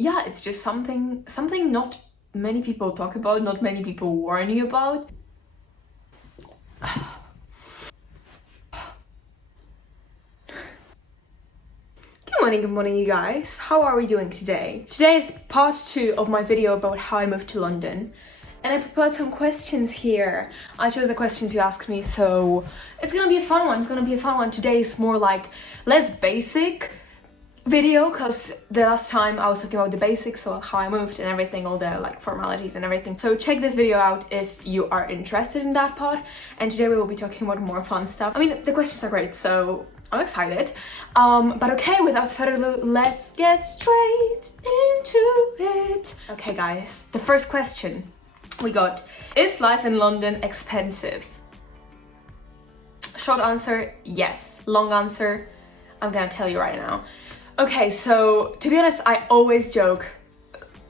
yeah, it's just something not many people talk about, not many people warn you about. Good morning you guys. How are we doing today? Today is part 2 of my video about how I moved to London. And I prepared some questions here. I chose the questions you asked me, so it's gonna be a fun one. Today is more like less basic video, because the last time I was talking about the basics, so how I moved and everything, all the like formalities and everything. So check this video out if you are interested in that part. And today we will be talking about more fun stuff. I mean, the questions are great, so I'm excited. But okay, without further ado, let's get straight into it. Okay guys, the first question we got: is life in London expensive? Short answer, yes. Long answer, I'm gonna tell you right now. Okay, so to be honest, I always joke,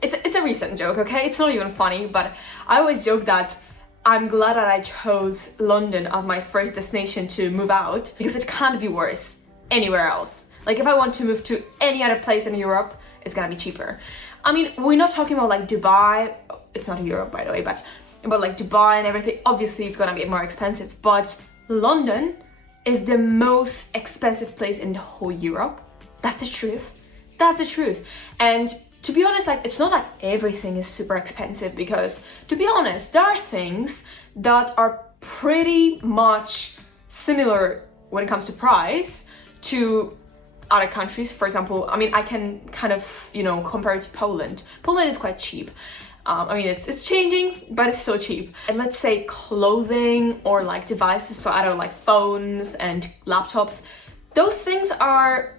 it's a recent joke, okay? It's not even funny, but I always joke that I'm glad that I chose London as my first destination to move out, because it can't be worse anywhere else. Like if I want to move to any other place in Europe, it's gonna be cheaper. I mean, we're not talking about like Dubai, it's not Europe by the way, but like Dubai and everything, obviously it's gonna be more expensive, but London is the most expensive place in the whole Europe. That's the truth. That's the truth. And to be honest, like it's not like everything is super expensive, because to be honest, there are things that are pretty much similar when it comes to price to other countries. For example, I mean, I can kind of, you know, compare it to Poland. Poland is quite cheap. I mean, it's changing, but it's still cheap. And let's say clothing or like devices, so I don't know, like phones and laptops, those things are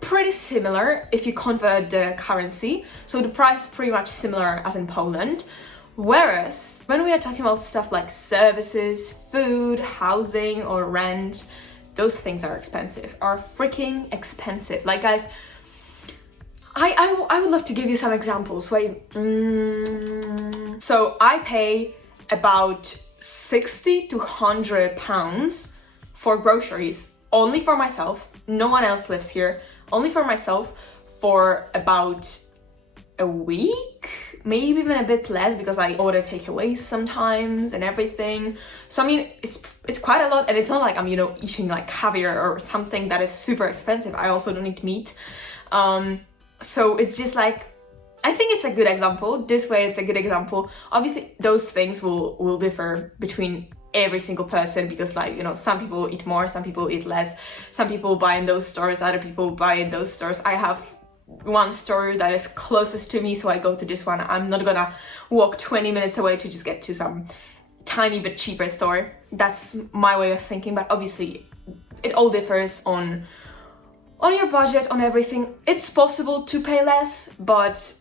pretty similar if you convert the currency, so the price is pretty much similar as in Poland. Whereas when we are talking about stuff like services, food, housing or rent, those things are expensive, are freaking expensive. Like guys, I would love to give you some examples. Wait, so I pay about 60 to 100 pounds for groceries, only for myself, no one else lives here, only for myself, for about a week, maybe even a bit less, because I order takeaways sometimes and everything. So I mean, it's quite a lot, and it's not like I'm, you know, eating like caviar or something that is super expensive. I also don't eat meat. So it's just like, I think it's a good example. This way it's a good example. Obviously those things will differ between every single person, because like, you know, some people eat more, some people eat less, some people buy in those stores, other people buy in those stores. I have one store that is closest to me, so I go to this one. I'm not gonna walk 20 minutes away to just get to some tiny bit cheaper store. That's my way of thinking, but obviously it all differs on your budget, on everything. It's possible to pay less, but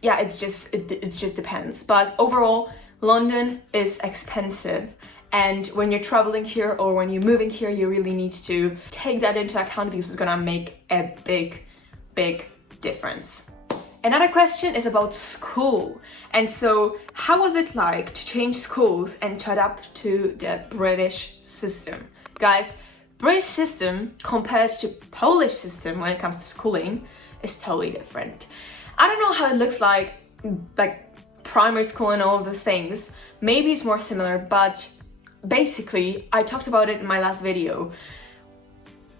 yeah, it just depends. But overall, London is expensive. And when you're traveling here or when you're moving here, you really need to take that into account, because it's gonna make a big, big difference. Another question is about school. And so how was it like to change schools and to adapt to the British system? Guys, British system compared to Polish system when it comes to schooling is totally different. I don't know how it looks like primary school and all of those things. Maybe it's more similar, but basically, I talked about it in my last video.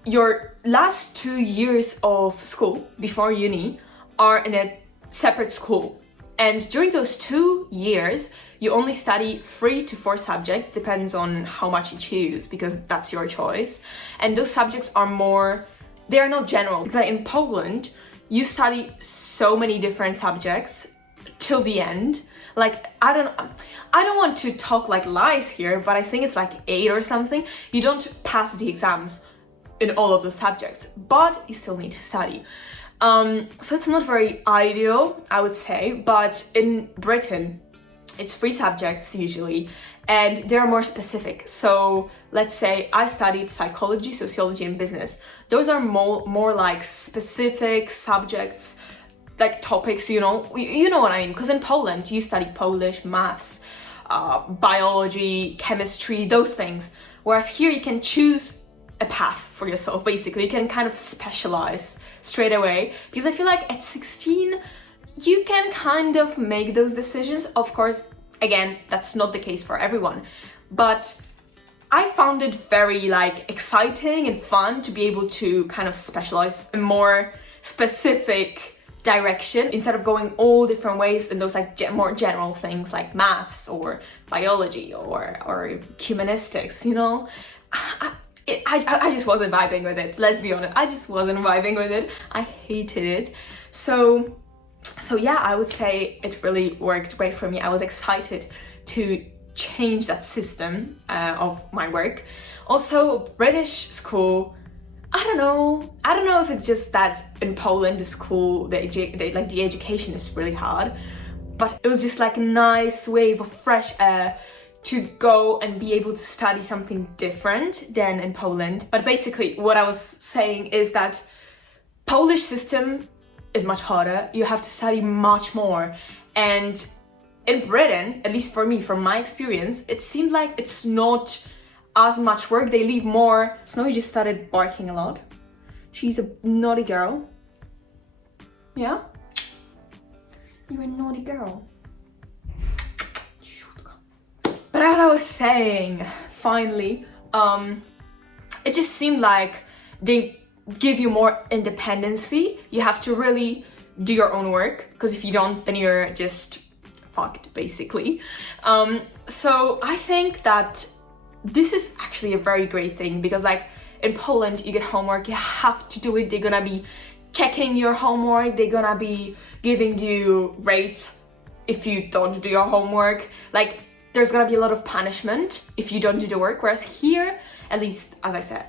Your last 2 years of school before uni are in a separate school. And during those 2 years, you only study 3 to 4 subjects, depends on how much you choose, because that's your choice. And those subjects are more, they are not general. Because like in Poland, you study so many different subjects till the end. Like, I don't want to talk like lies here, but I think it's like 8 or something. You don't pass the exams in all of those subjects, but you still need to study. So it's not very ideal, I would say, but in Britain, it's 3 subjects usually, and they're more specific. So let's say I studied psychology, sociology, and business. Those are more like specific subjects, like topics, you know what I mean, because in Poland you study Polish, maths, biology, chemistry, those things, whereas here you can choose a path for yourself. Basically, you can kind of specialize straight away, because I feel like at 16 you can kind of make those decisions. Of course, again, that's not the case for everyone, but I found it very like exciting and fun to be able to kind of specialize in more specific direction instead of going all different ways in those like more general things like maths or biology or humanistics, you know. I just wasn't vibing with it, let's be honest. I just wasn't vibing with it. I hated it. So yeah, I would say it really worked great for me. I was excited to change that system of my work. Also, British school, I don't know if it's just that in Poland the school, the education is really hard, but it was just like a nice wave of fresh air to go and be able to study something different than in Poland. But basically what I was saying is that Polish system is much harder. You have to study much more, and in Britain, at least for me, from my experience, it seemed like it's not as much work. They leave more. Snowy just started barking a lot. She's a naughty girl. Yeah? You're a naughty girl. But as I was saying, finally, it just seemed like they give you more independency. You have to really do your own work, because if you don't, then you're just fucked, basically. So I think that this is actually a very great thing, because like in Poland, you get homework, you have to do it. They're gonna be checking your homework, they're gonna be giving you rates if you don't do your homework. Like, there's gonna be a lot of punishment if you don't do the work. Whereas here, at least, as I said,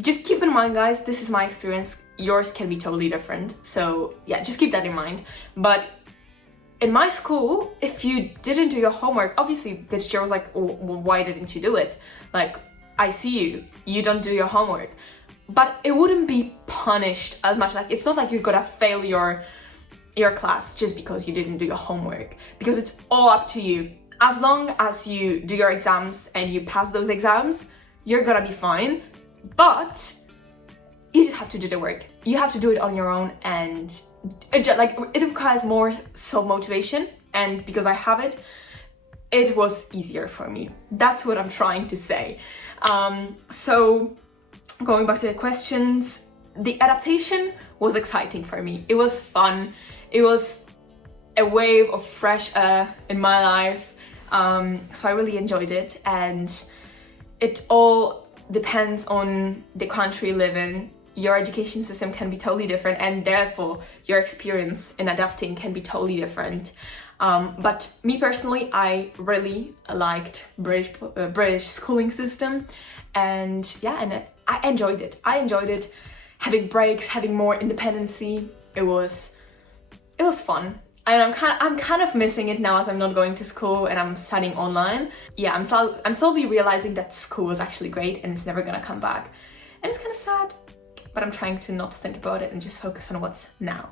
just keep in mind, guys, this is my experience. Yours can be totally different. So yeah, just keep that in mind. But in my school, if you didn't do your homework, obviously the teacher was like, oh, well, why didn't you do it? Like, I see you don't do your homework. But it wouldn't be punished as much. Like, it's not like you're gonna fail your class just because you didn't do your homework, because it's all up to you. As long as you do your exams and you pass those exams, you're gonna be fine. But you just have to do the work. You have to do it on your own, and it requires more self-motivation, and because I have it, it was easier for me. That's what I'm trying to say. So going back to the questions, the adaptation was exciting for me. It was fun. It was a wave of fresh air in my life. So I really enjoyed it, and it all depends on the country you live in. Your education system can be totally different, and therefore your experience in adapting can be totally different. But me personally, I really liked British schooling system, and yeah, and I enjoyed it. I enjoyed it, having breaks, having more independency. It was fun. And I'm kind of missing it now, as I'm not going to school and I'm studying online. Yeah, I'm slowly realizing that school was actually great and it's never gonna come back. And it's kind of sad, but I'm trying to not think about it and just focus on what's now.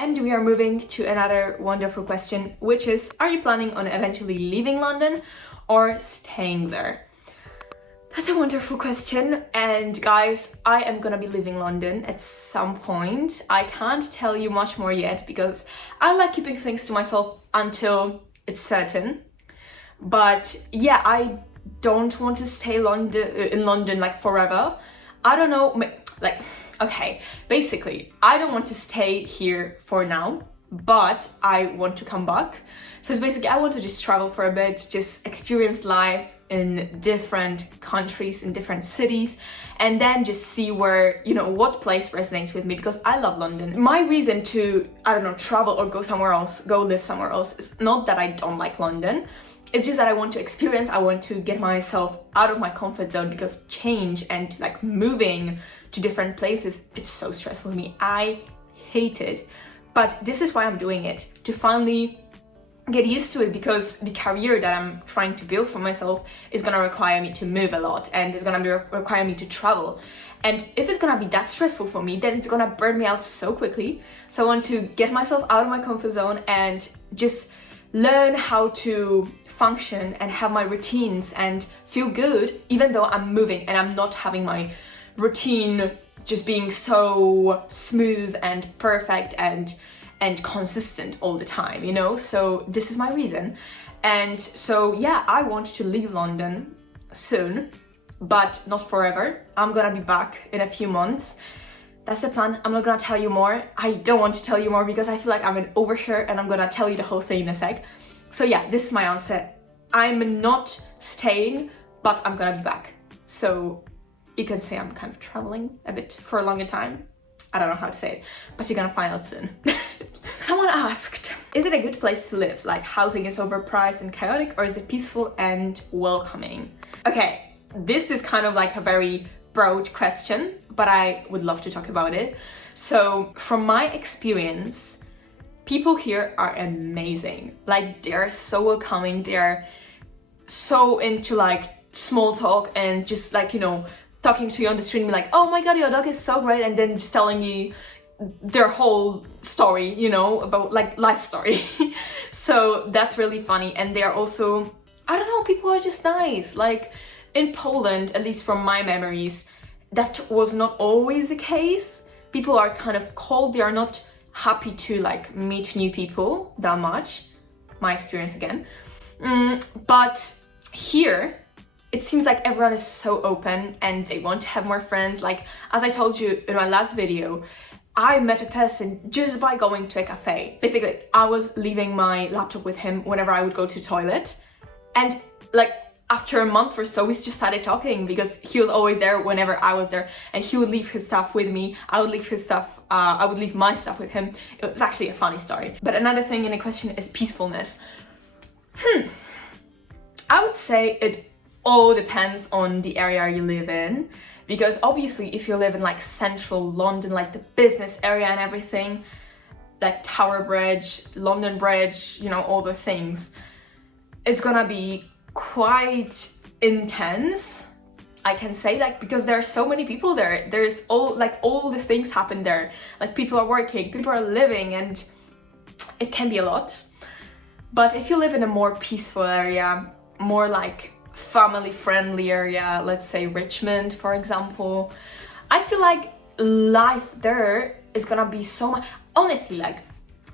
And we are moving to another wonderful question, which is, are you planning on eventually leaving London or staying there? That's a wonderful question, and guys, I am gonna be leaving London at some point. I can't tell you much more yet because I like keeping things to myself until it's certain. But yeah, I don't want to stay in London like forever. I don't know, like, okay, basically, I don't want to stay here for now, but I want to come back. So it's basically, I want to just travel for a bit, just experience life in different countries, in different cities, and then just see where, you know, what place resonates with me, because I love London. My reason to, I don't know, travel or go somewhere else, go live somewhere else, is not that I don't like London. It's just that I want to experience, I want to get myself out of my comfort zone, because change and like moving to different places, it's so stressful for me. I hate it. But this is why I'm doing it, to finally get used to it, because the career that I'm trying to build for myself is gonna require me to move a lot, and it's gonna require me to travel. And if it's gonna be that stressful for me, then it's gonna burn me out so quickly. So I want to get myself out of my comfort zone and just learn how to function and have my routines and feel good, even though I'm moving and I'm not having my routine just being so smooth and perfect and and consistent all the time, you know? So this is my reason. And so yeah, I want to leave London soon, but not forever. I'm gonna be back in a few months. That's the plan. I'm not gonna tell you more. I don't want to tell you more because I feel like I'm an overshare, and I'm gonna tell you the whole thing in a sec. So yeah, this is my answer. I'm not staying, but I'm gonna be back. So you can say I'm kind of traveling a bit for a longer time. I don't know how to say it, but you're gonna find out soon. Someone asked, is it a good place to live? Like, housing is overpriced and chaotic, or is it peaceful and welcoming? Okay, this is kind of like a very broad question, but I would love to talk about it. So from my experience, people here are amazing. Like, they're so welcoming, they're so into like small talk and just like, you know, talking to you on the street and be like, oh my god, your dog is so great, and then just telling you their whole story, you know, about like life story. So that's really funny. And they're also, I don't know, people are just nice. Like in Poland, at least from my memories, that was not always the case. People are kind of cold, they are not happy to like meet new people that much. My experience again. But here, it seems like everyone is so open and they want to have more friends. Like, as I told you in my last video, I met a person just by going to a cafe. Basically, I was leaving my laptop with him whenever I would go to the toilet. And like, after a month or so, we just started talking because he was always there whenever I was there, and he would leave his stuff with me. I would leave his stuff, I would leave my stuff with him. It was actually a funny story. But another thing in the question is peacefulness. I would say it all depends on the area you live in, because obviously if you live in like central London, like the business area and everything, like Tower Bridge, London Bridge, you know, all the things, it's gonna be quite intense, I can say, like, because there are so many people there. There's all the things happen there, like people are working, people are living, and it can be a lot. But if you live in a more peaceful area, more like family friendly area, let's say Richmond for example, I feel like life there is gonna be so much. Honestly, like,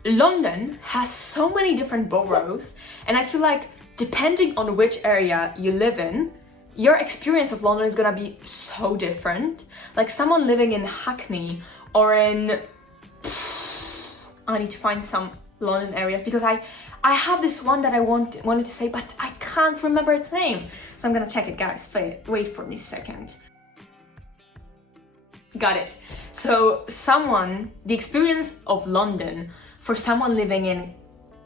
London has so many different boroughs, and I feel like depending on which area you live in, your experience of London is gonna be so different. Like someone living in Hackney or in, I need to find some London areas because I have this one that I wanted to say, but I can't remember its name. So I'm gonna check it, guys. Wait for me a second. Got it. So the experience of London for someone living in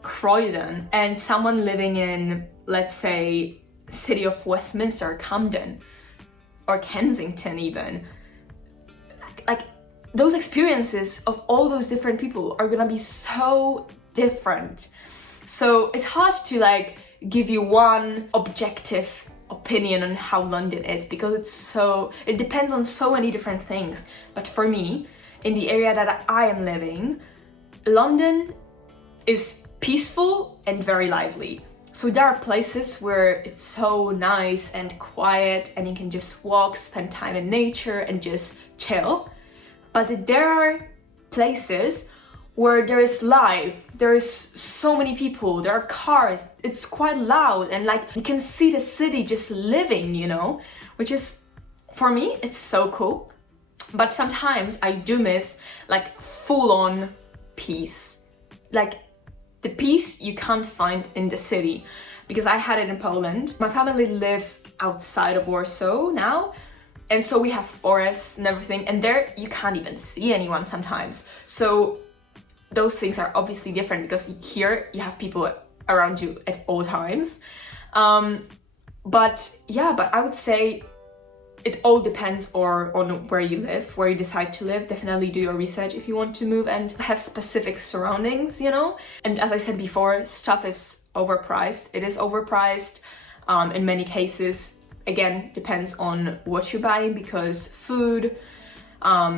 Croydon and someone living in, let's say, city of Westminster, Camden, or Kensington even, like those experiences of all those different people are gonna be so different. So it's hard to like give you one objective opinion on how London is, because it depends on so many different things. But for me, in the area that I am living, London is peaceful and very lively. So there are places where it's so nice and quiet and you can just walk, spend time in nature and just chill. But there are places where there is life, there is so many people, there are cars, it's quite loud, and like you can see the city just living, you know, which is, for me, it's so cool. But sometimes I do miss like full-on peace, like the peace you can't find in the city, because I had it in Poland. My family lives outside of Warsaw now, and so we have forests and everything, and there you can't even see anyone sometimes. So those things are obviously different, because here you have people around you at all times. But I would say it all depends on where you live, where you decide to live. Definitely do your research if you want to move and have specific surroundings, you know. And as I said before, stuff is overpriced. It is overpriced in many cases. Again, depends on what you're buying, because food,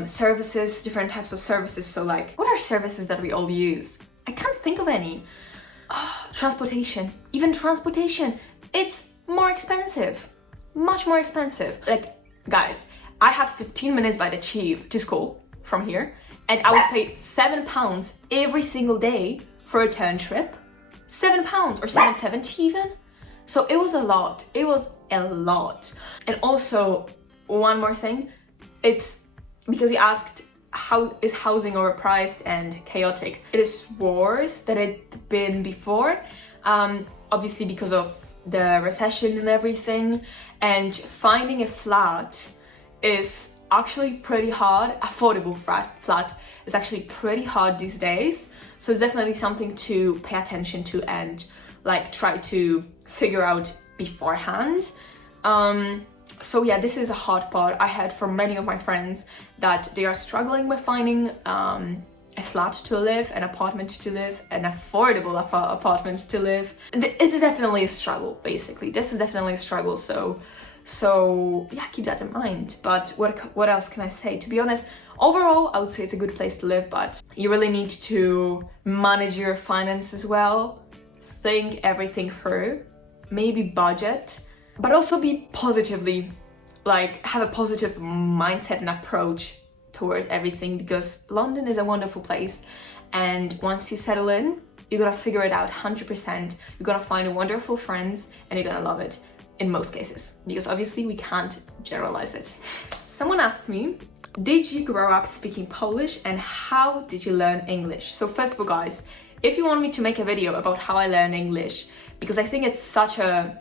services, different types of services. So like, what are services that we all use? I can't think of any. Transportation. Even transportation, it's more expensive. Much more expensive. Like, guys, I had 15 minutes by the tube to school from here, and I was paid £7 every single day for a return trip. £7 or £7.70 even. So it was a lot. It was a lot. And also, one more thing, it's because you asked how is housing overpriced and chaotic. It is worse than it's been before, obviously because of the recession and everything, and finding a flat is actually pretty hard. Affordable flat is actually pretty hard these days, so it's definitely something to pay attention to and like try to figure out beforehand. So yeah, this is a hard part. I heard from many of my friends that they are struggling with finding a flat to live, an apartment to live, an affordable apartment to live. It's definitely a struggle, basically. This is definitely a struggle, so yeah, keep that in mind. But what else can I say? To be honest, overall, I would say it's a good place to live, but you really need to manage your finances well, think everything through, maybe budget, but also be positively, like have a positive mindset and approach towards everything, because London is a wonderful place, and once you settle in, you're gonna figure it out 100%. You're gonna find wonderful friends and you're gonna love it in most cases, because obviously we can't generalize it. Someone asked me, did you grow up speaking Polish and how did you learn English? So first of all, guys, if you want me to make a video about how I learn English, because I think it's such a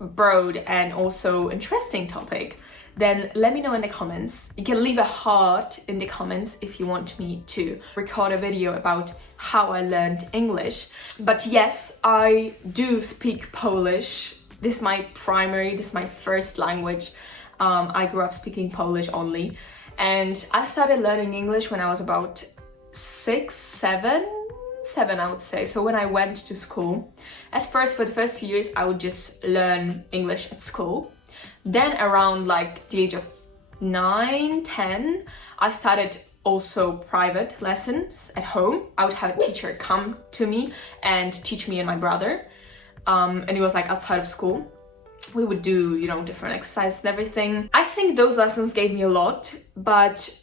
broad and also interesting topic, then let me know in the comments. You can leave a heart in the comments if you want me to record a video about how I learned English. But yes, I do speak Polish. This is my first language. I grew up speaking Polish only. And I started learning English when I was about 7 I would say. So when I went to school, at first, for the first few years, I would just learn English at school. Then around like the age of 9, 10, I started also private lessons at home. I would have a teacher come to me and teach me and my brother. And it was like outside of school. We would do, you know, different exercises and everything. I think those lessons gave me a lot, but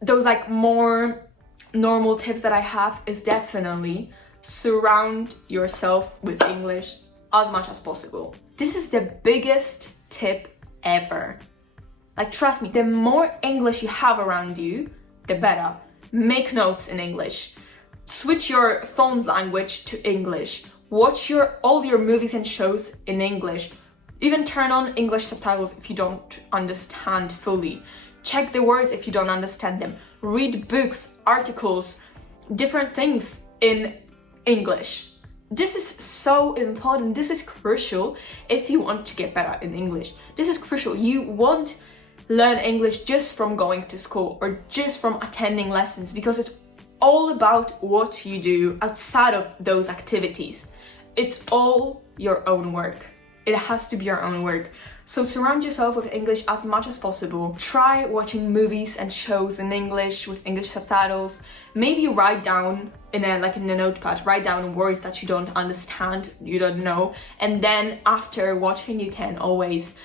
those like more normal tips that I have is definitely surround yourself with English as much as possible. This is the biggest tip ever. Like, trust me, the more English you have around you, the better. Make notes in English. Switch your phone's language to English. Watch all your movies and shows in English. Even turn on English subtitles if you don't understand fully. Check the words if you don't understand them. Read books, articles, different things in English. This is so important. This is crucial if you want to get better in English. This is crucial. You won't learn English just from going to school or just from attending lessons, because it's all about what you do outside of those activities. It's all your own work. It has to be your own work. So surround yourself with English as much as possible. Try watching movies and shows in English with English subtitles. Maybe write down in a notepad, write down words that you don't understand, you don't know. And then after watching, you can always,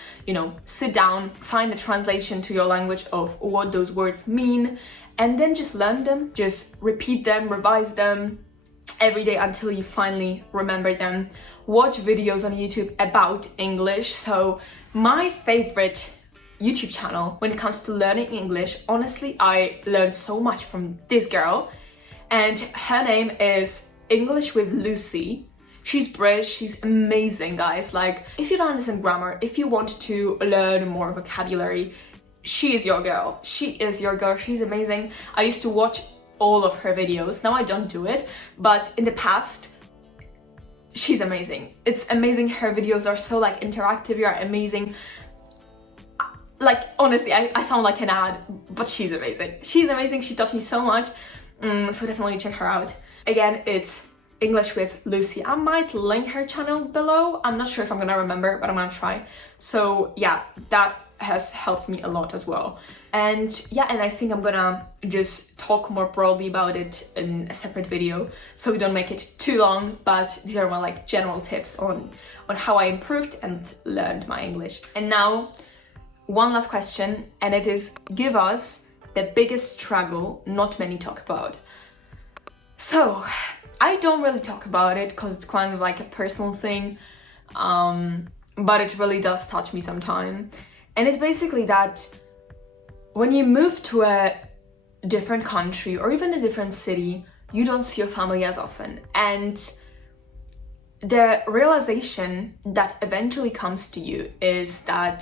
sit down, find a translation to your language of what those words mean, and then just learn them, just repeat them, revise them every day until you finally remember them. Watch videos on YouTube about English. So my favorite YouTube channel when it comes to learning English, honestly, I learned so much from this girl, and her name is English with Lucy. She's British, she's amazing, guys. Like, if you don't understand grammar, if you want to learn more vocabulary, she is your girl. She is your girl, she's amazing. I used to watch all of her videos. Now I don't do it, but in the past, she's amazing. It's amazing. Her videos are so interactive. You're amazing. Honestly, I sound like an ad, but she's amazing. She's amazing. She taught me so much. So definitely check her out. Again, it's English with Lucy. I might link her channel below. I'm not sure if I'm gonna remember, but I'm gonna try. So yeah, that has helped me a lot as well. And I think I'm gonna just talk more broadly about it in a separate video, so we don't make it too long, but these are more general tips on how I improved and learned my English. And now, one last question, and it is, give us the biggest struggle not many talk about. So I don't really talk about it because it's kind of like a personal thing, but it really does touch me sometime. And it's basically that when you move to a different country or even a different city, you don't see your family as often. And the realization that eventually comes to you is that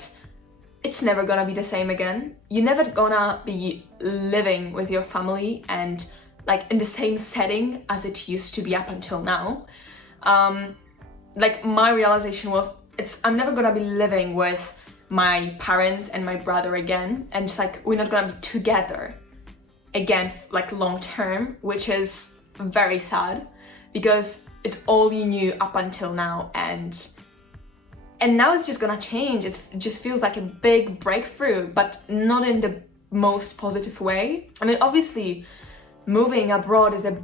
it's never gonna be the same again. You're never gonna be living with your family and like in the same setting as it used to be up until now. Like my realization was, I'm never gonna be living with my parents and my brother again, and just like we're not gonna be together again like long term, which is very sad because it's all you knew up until now, and now it's just gonna change. It just feels like a big breakthrough, but not in the most positive way. I mean, obviously moving abroad is a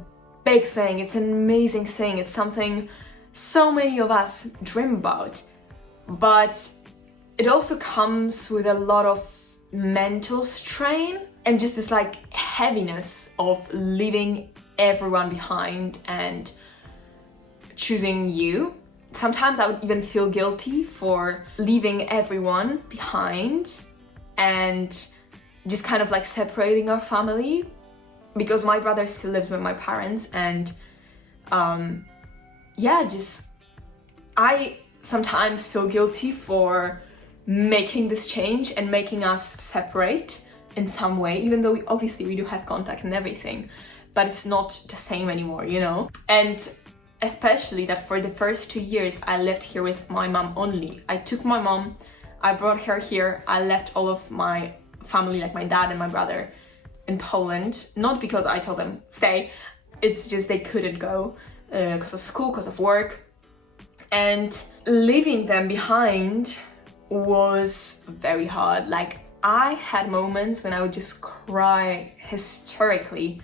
big thing, it's an amazing thing, it's something so many of us dream about, but it also comes with a lot of mental strain and just this like heaviness of leaving everyone behind and choosing you. Sometimes I would even feel guilty for leaving everyone behind and just kind of like separating our family, because my brother still lives with my parents, and I sometimes feel guilty for making this change and making us separate in some way, even though we do have contact and everything, but it's not the same anymore, you know? And especially that for the first 2 years I lived here with my mom only. I took my mom, I brought her here, I left all of my family, like my dad and my brother, in Poland, not because I told them stay, it's just they couldn't go because of school, because of work, and leaving them behind was very hard. Like I had moments when I would just cry hysterically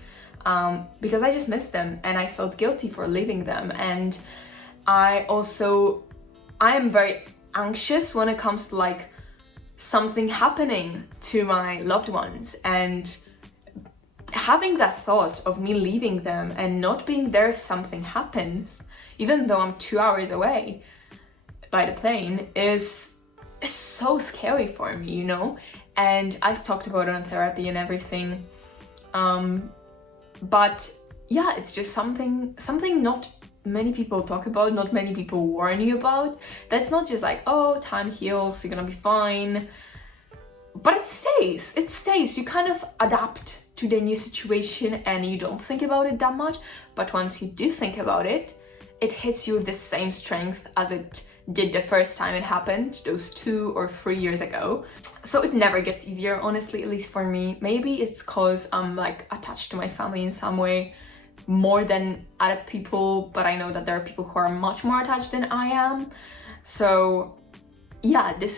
because I just missed them and I felt guilty for leaving them. And I am very anxious when it comes to like something happening to my loved ones, and having that thought of me leaving them and not being there if something happens, even though I'm 2 hours away by the plane, is so scary for me, you know? And I've talked about it on therapy and everything. But yeah, it's just something not many people talk about, not many people warn you about. That's not just like, oh, time heals, you're gonna be fine. But it stays. You kind of adapt to the new situation and you don't think about it that much. But once you do think about it, it hits you with the same strength as it did the first time it happened, those 2 or 3 years ago. So it never gets easier, honestly, at least for me. Maybe it's because I'm like attached to my family in some way more than other people, but I know that there are people who are much more attached than I am. So yeah, this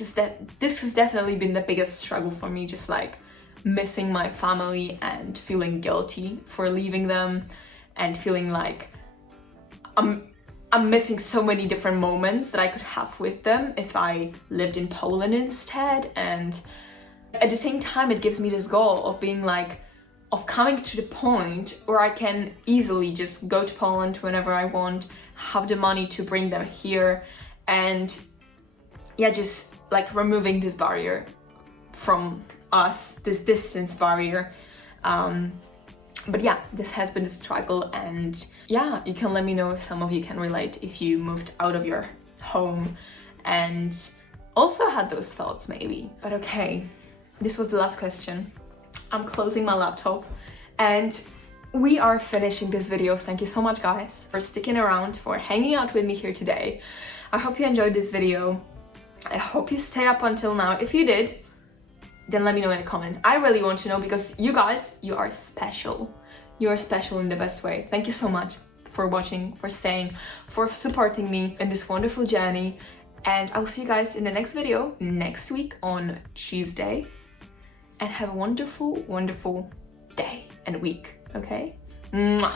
has definitely been the biggest struggle for me, just like missing my family and feeling guilty for leaving them and feeling like I'm missing so many different moments that I could have with them if I lived in Poland instead. And at the same time, it gives me this goal of being like, of coming to the point where I can easily just go to Poland whenever I want, have the money to bring them here, and yeah, just like removing this barrier from us, this distance barrier. But yeah, this has been a struggle, and yeah, you can let me know if some of you can relate, if you moved out of your home and also had those thoughts maybe. But okay, this was the last question. I'm closing my laptop and we are finishing this video. Thank you so much, guys, for sticking around, for hanging out with me here today. I hope you enjoyed this video. I hope you stayed up until now. If you did, then let me know in the comments. I really want to know, because you guys, you are special. You are special in the best way. Thank you so much for watching, for staying, for supporting me in this wonderful journey. And I'll see you guys in the next video next week on Tuesday. And have a wonderful, wonderful day and week, okay? Mwah.